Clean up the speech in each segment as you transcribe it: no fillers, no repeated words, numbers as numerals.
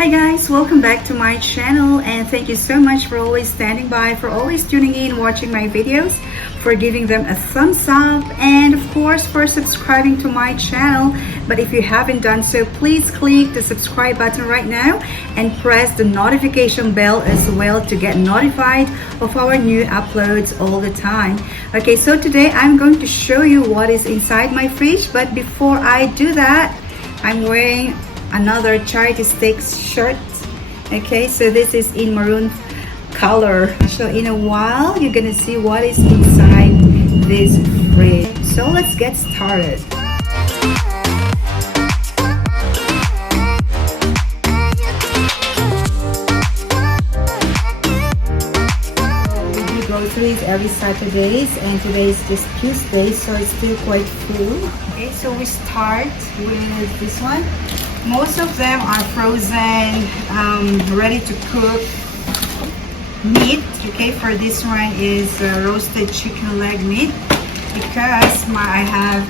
Hi guys, welcome back to my channel and thank you so much for always standing by, for always tuning in, watching my videos, for giving them a thumbs up, and of course for subscribing to my channel. But if you haven't done so, please click the subscribe button right now and press the notification bell as well to get notified of our new uploads all the time. Okay, so today I'm going to show you what is inside my fridge, but before I do that, I'm wearing another Charity Sticks shirt. Okay, so this is in maroon color. So in a while you're gonna see what is inside this fridge. So let's get started. We do groceries every Saturdays and today is just Tuesday, so it's still quite full. Okay, so we start with this one. Most of them are frozen, ready to cook meat. Okay, for this one is roasted chicken leg meat because I have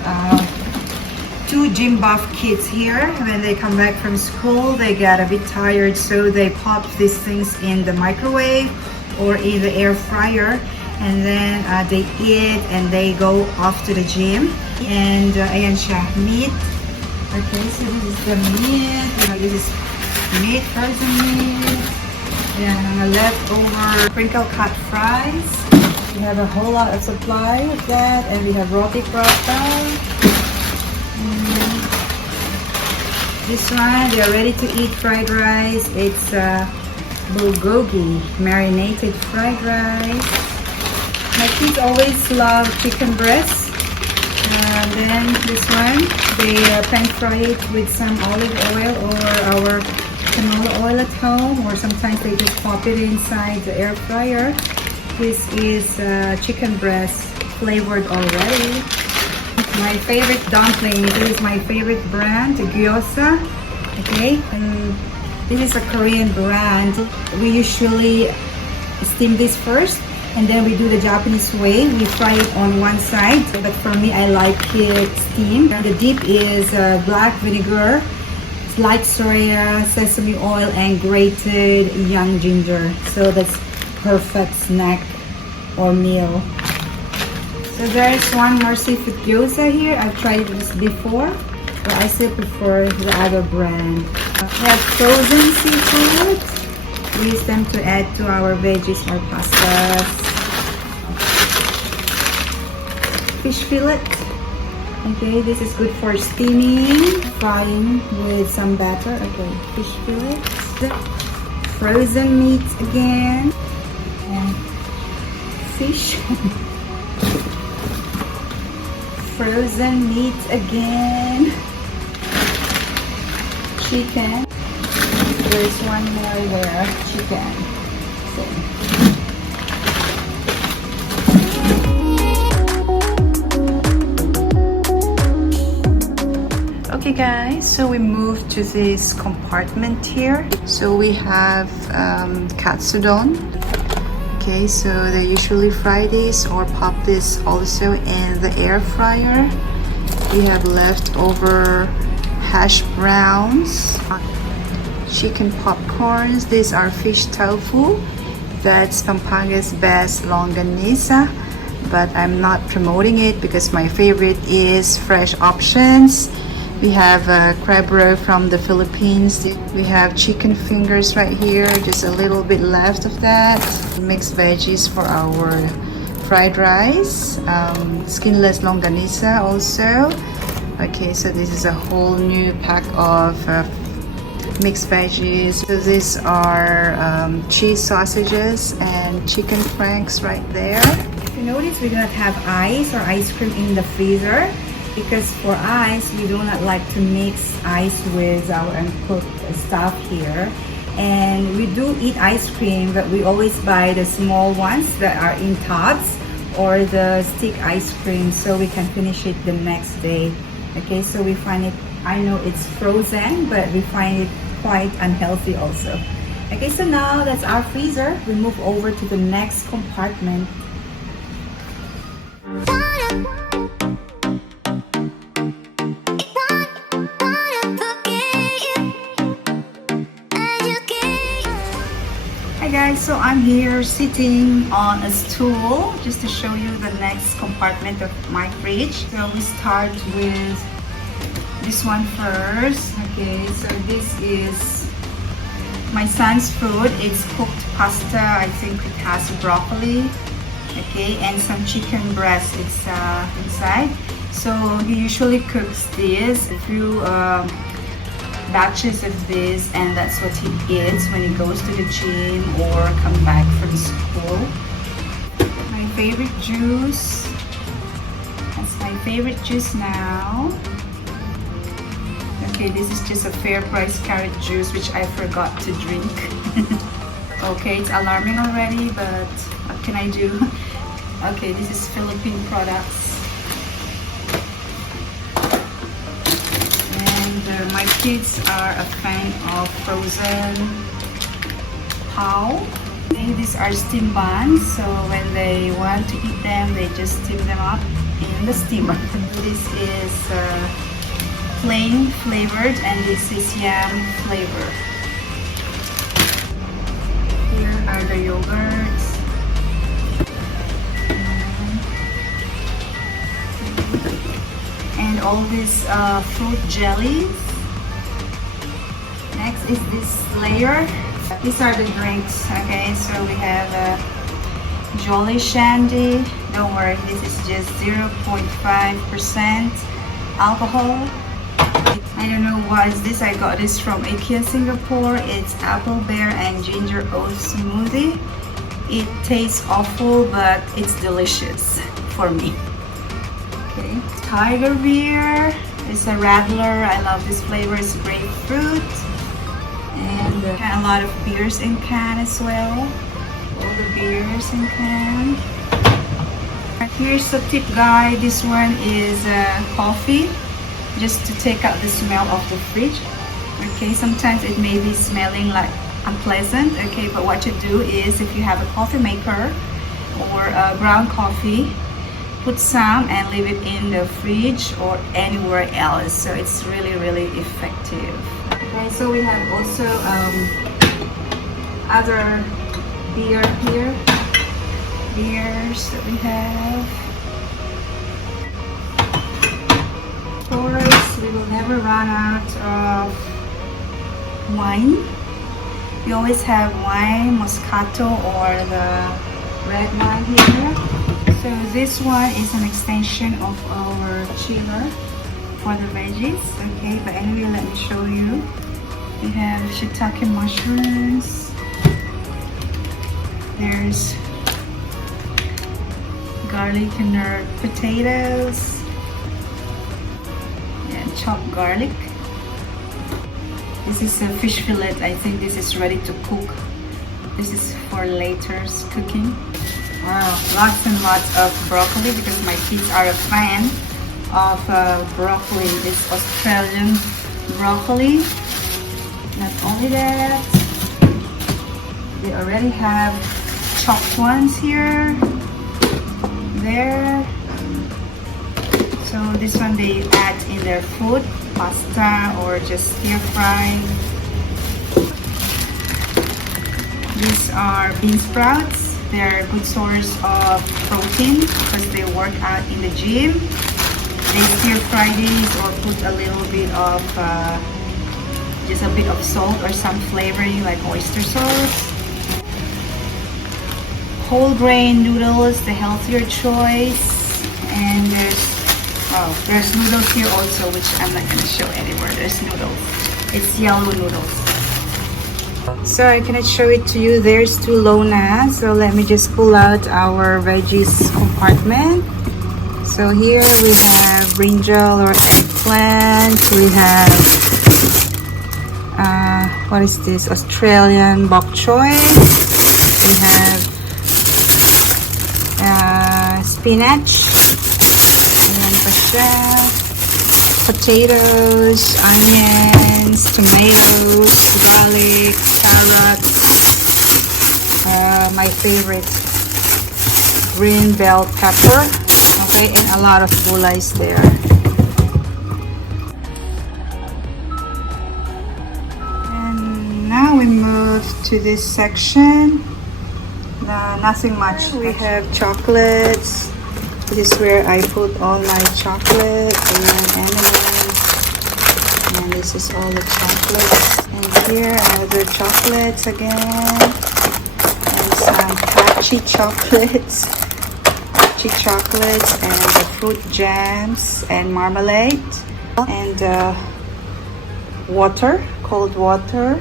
two gym buff kids here. When they come back from school, they get a bit tired, so they pop these things in the microwave or in the air fryer, and then they eat and they go off to the gym. And ayan siya, meat. Okay, so this is the meat. This is meat, frozen meat. And leftover crinkle cut fries. We have a whole lot of supply of that, and we have roti prata. This one, they are ready to eat fried rice. It's bulgogi marinated fried rice. My kids always love chicken breast. And then this one, they pan fry it with some olive oil or our canola oil at home, or sometimes they just pop it inside the air fryer. This is chicken breast flavored already. My favorite dumpling, this is my favorite brand, Gyoza. Okay, and this is a Korean brand. We usually steam this first, and then we do the Japanese way. We fry it on one side, but for me, I like it steamed. The dip is black vinegar, light soya, sesame oil, and grated young ginger. So that's perfect snack or meal. So there's one more seafood gyoza here. I've tried this before, but I still prefer the other brand. We have frozen seafood. We use them to add to our veggies or pastas. Fish fillet. Okay, this is good for steaming, frying with some batter. Okay, fish fillet. Frozen meat again. And fish. Frozen meat again. Chicken. There's one more there, chicken. Okay guys, so we moved to this compartment here. So we have katsudon. Okay, so they usually fry this or pop this also in the air fryer. We have leftover hash browns, chicken popcorns. These are fish tofu. That's Pampanga's best longanisa, but I'm not promoting it because my favorite is fresh options. We have crab roe from the Philippines. We have chicken fingers right here, just a little bit left of that. Mixed veggies for our fried rice. Skinless longanisa also. Okay, so this is a whole new pack of mixed veggies. So these are cheese sausages and chicken franks right there. If you notice, we do not have ice or ice cream in the freezer, because for ice, we do not like to mix ice with our uncooked stuff here. And we do eat ice cream, but we always buy the small ones that are in tubs or the stick ice cream so we can finish it the next day. Okay, so we find it, I know it's frozen, but we find it quite unhealthy also. Okay, so now that's our freezer. We move over to the next compartment. So I'm here sitting on a stool just to show you the next compartment of my fridge. So we start with this one first. Okay, so this is my son's food. It's cooked pasta. I think it has broccoli, okay, and some chicken breast. It's inside. So he usually cooks this a few batches of this, and that's what he eats when he goes to the gym or come back from school. My favorite juice. That's my favorite juice now. Okay, this is just a fair price carrot juice which I forgot to drink. Okay, it's alarming already, but what can I do? Okay, this is Philippine products. And my kids are a fan of frozen pao. Okay, these are steam buns, so when they want to eat them, they just steam them up in the steamer. This is plain flavored, and this is yam flavor. Here are the yogurts. And all these fruit jellies. Next is this layer. These are the drinks. Okay, so we have Jolly Shandy. Don't worry, this is just 0.5% alcohol. I don't know what is this. I got this from IKEA Singapore. It's apple bear and ginger oat smoothie. It tastes awful, but it's delicious for me. Okay, Tiger beer. It's a Radler. I love this flavor. It's grapefruit. And a lot of beers in can as well. All the beers in can. Here's the tip, guy. This one is coffee, just to take out the smell of the fridge. Okay, sometimes it may be smelling like unpleasant. Okay, but what you do is, if you have a coffee maker or a ground coffee, put some and leave it in the fridge or anywhere else. So it's really, really effective. Okay, so we have also other beer here. Beers that we have. Of course, we will never run out of wine. We always have wine, Moscato or the red wine here. So this one is an extension of our chiller for the veggies. Okay, but anyway, let me show you. We have shiitake mushrooms. There's garlic and herb potatoes. Yeah, chopped garlic. This is a fish fillet. I think this is ready to cook. This is for later's cooking. Wow, lots and lots of broccoli because my kids are a fan of broccoli. It's Australian broccoli. Not only that, they already have chopped ones here, there. So this one they add in their food, pasta or just stir fry. These are bean sprouts. They're a good source of protein because they work out in the gym. They stir fry these or put a little bit of just a bit of salt or some flavoring like oyster sauce. Whole grain noodles, the healthier choice. And there's noodles here also, which I'm not going to show anywhere. There's noodles. It's yellow noodles. So I cannot show it to you. There's too low now. So let me just pull out our veggies compartment. So here we have brinjal or eggplant. We have what is this? Australian bok choy. We have spinach, and potatoes, onions, tomatoes, garlic, carrots. My favorite, green bell pepper. Okay, and a lot of gulays there. And now we move to this section. nothing much. We have chocolates. This is where I put all my chocolates and M&M's. And this is all the chocolates. And here other chocolates again. And some Pachi chocolates. Pachi chocolates and the fruit jams and marmalade. And water, cold water.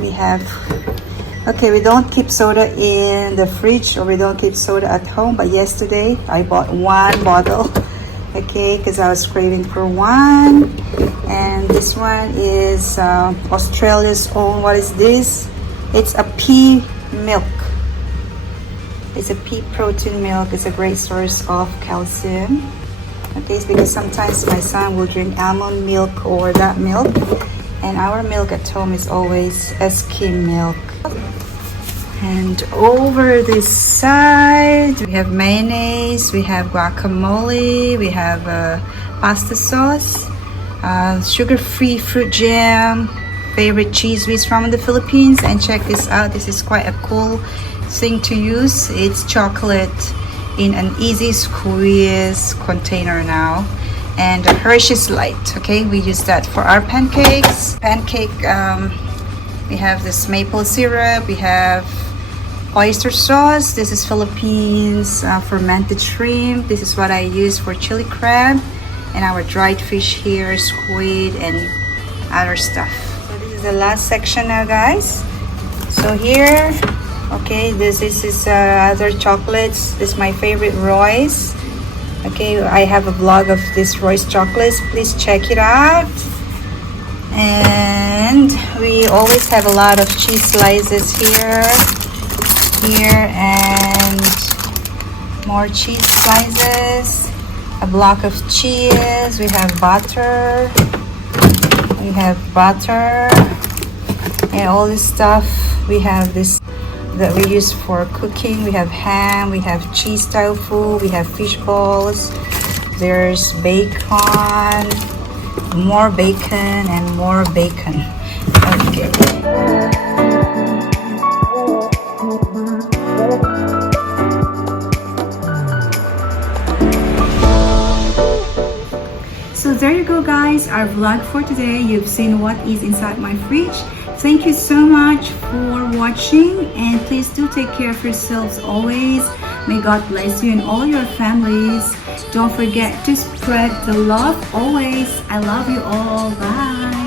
We have, okay, we don't keep soda in the fridge, or we don't keep soda at home, but yesterday I bought one bottle, okay, because I was craving for one. And this one is Australia's own, what is this? It's a pea milk. It's a pea protein milk. It's a great source of calcium. Okay, it's because sometimes my son will drink almond milk or that milk, and our milk at home is always a skim milk. And over this side we have mayonnaise, we have guacamole, we have pasta sauce, sugar-free fruit jam, favorite cheese whiz from the Philippines. And check this out, this is quite a cool thing to use. It's chocolate in an easy squeeze container now. And Hershey's Light, okay, we use that for our pancakes. We have this maple syrup, we have oyster sauce. This is Philippines fermented shrimp. This is what I use for chili crab. And our dried fish here, squid and other stuff. So this is the last section now, guys. So here, okay, this is other chocolates. This is my favorite Royce. Okay, I have a vlog of this Royce chocolates. Please check it out. And we always have a lot of cheese slices here, and more cheese slices. A block of cheese. We have butter. And all this stuff. We have this that we use for cooking. We have ham, we have cheese tofu, we have fish balls, there's bacon, more bacon and more bacon. Okay. So there you go, guys, our vlog for today. You've seen what is inside my fridge. Thank you so much for watching, and please do take care of yourselves always. May God bless you and all your families. Don't forget to spread the love always. I love you all. Bye.